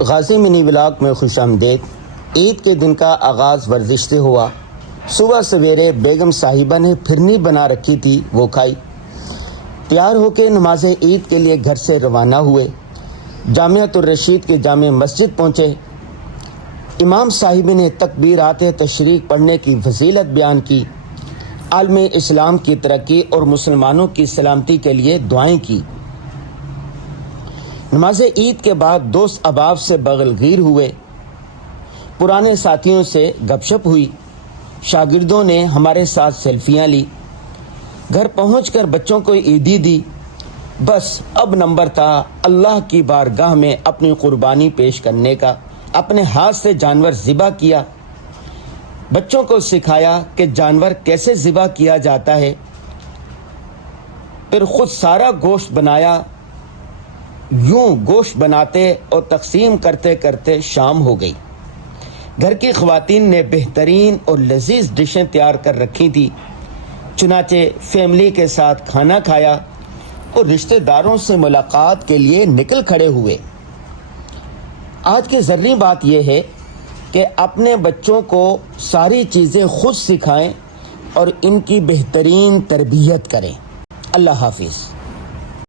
غازی منی vlog میں خوش آمدید۔ عید کے دن کا آغاز ورزش سے ہوا۔ صبح سویرے بیگم صاحبہ نے پھرنی بنا رکھی تھی، وہ کھائی۔ تیار ہو کے نماز عید کے لیے گھر سے روانہ ہوئے۔ جامعۃ الرشید کے جامع مسجد پہنچے۔ امام صاحب نے تکبیرات تشریق پڑھنے کی فضیلت بیان کی، عالم اسلام کی ترقی اور مسلمانوں کی سلامتی کے لیے دعائیں کی۔ نماز عید کے بعد دوست احباب سے بغل گیر ہوئے، پرانے ساتھیوں سے گپ شپ ہوئی، شاگردوں نے ہمارے ساتھ سیلفیاں لی، گھر پہنچ کر بچوں کو عیدی دی۔ بس اب نمبر تھا اللہ کی بارگاہ میں اپنی قربانی پیش کرنے کا۔ اپنے ہاتھ سے جانور ذبح کیا، بچوں کو سکھایا کہ جانور کیسے ذبح کیا جاتا ہے، پھر خود سارا گوشت بنایا۔ یوں گوشت بناتے اور تقسیم کرتے کرتے شام ہو گئی۔ گھر کی خواتین نے بہترین اور لذیذ ڈشیں تیار کر رکھی تھی، چنانچہ فیملی کے ساتھ کھانا کھایا اور رشتہ داروں سے ملاقات کے لیے نکل کھڑے ہوئے۔ آج کی ضروری بات یہ ہے کہ اپنے بچوں کو ساری چیزیں خود سکھائیں اور ان کی بہترین تربیت کریں۔ اللہ حافظ۔